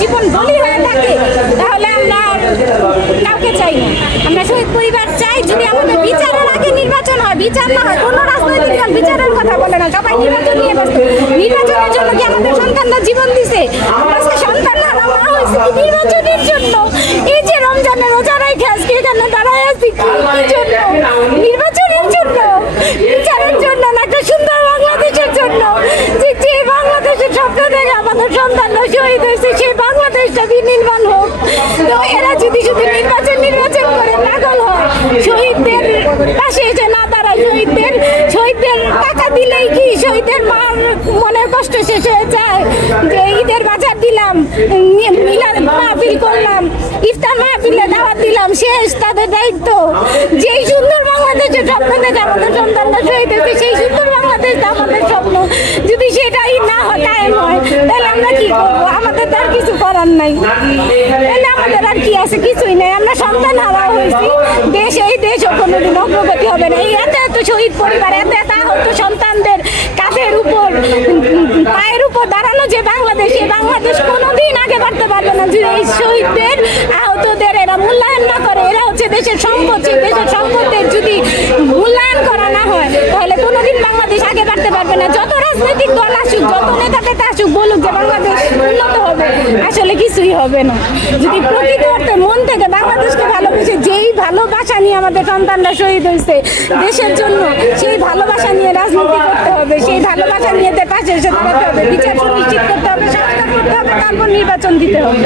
জীবন আমরা পরিবার চাই, যদি আমাদের বিচারের আগে নির্বাচন হয়, বিচার না হয় বিচারের কথা বলে না, সবাই নির্বাচনের জন্য কি আমাদের সন্তানরা জীবন দিছে? আজকে সন্তানরা জন্য এই যে রমজানের রোজা রেখে আজকে এখানে দাঁড়ায় আছি কি কি জন্য নির্বাচনের জন্য বিচারের জন্য না একটা সুন্দর বাংলাদেশের জন্য যে যে বাংলাদেশের স্বপ্ন থেকে আমাদের সন্তানরা শহীদ হয়েছে সেই বিনির্মাণ হোক। তো এরা যদি শুধু নির্বাচন নির্বাচন করে, পাগল হয়। শহীদদের পাশে এসে না দাঁড়ায়। শহীদদের শহীদদের টাকা দিলেই কি শহীদের মার মনের কষ্ট শেষ হয়ে যায়? যে ঈদের বাজার দিলাম মিলাদ মাহফিল করলাম, ইফতার মাহফিলে দাওয়াত দিলাম, শেষ তাদের দায়িত্ব। যেই সুন্দর বাংলাদেশের স্বপ্ন দেখে আমাদের সন্তানরা শহীদ হয়েছে, সেই সুন্দর বাংলাদেশটা আমাদের স্বপ্ন। যদি সেটাই না হয়, কায়েম হয়, তাহলে আমরা কি করব আমাদের তো আর কিছু করার নাই। আমাদের আর কি আছে? কিছুই নেই। আমরা সন্তান হারা হয়েছি। দেশ এই দেশও কোনোদিন অগ্রগতি হবে না। এই এত এত শহীদ পরিবার এত এত আহত সন্তানদের কাঁধের উপর পায়ের উপর দাঁড়ানো যে বাংলাদেশ এই বাংলাদেশ কোনোদিন আগে বাড়তে পারবে না। যদি এই শহীদদের আহতদের এরা মূল্যায়ন না করে এরা হচ্ছে দেশের সম্পদ। সেই দেশের সম্পদের যদি মূল্যায়ন করা না হয় তাহলে কোনোদিন বাংলাদেশ আগে বাড়তে পারবে না। যত রাজনৈতিক দল আসুক, যত নেতা টেতা আসুক, বলুক যে বাংলাদেশ উন্নত হবে, আসলে কিছুই হবে না। যদি প্রকৃত অর্থে মন থেকে বাংলাদেশকে ভালোবেসে যেই ভালোবাসা নিয়ে আমাদের সন্তানরা শহীদ হয়েছে, দেশের জন্য সেই ভালোবাসা নিয়ে রাজনীতি করতে হবে, সেই ভালোবাসা নিয়ে এদের পাশে এসে দাঁড়াতে হবে, বিচার সুনিশ্চিত করতে হবে, সংস্কার করতে হবে, তারপর নির্বাচন দিতে হবে।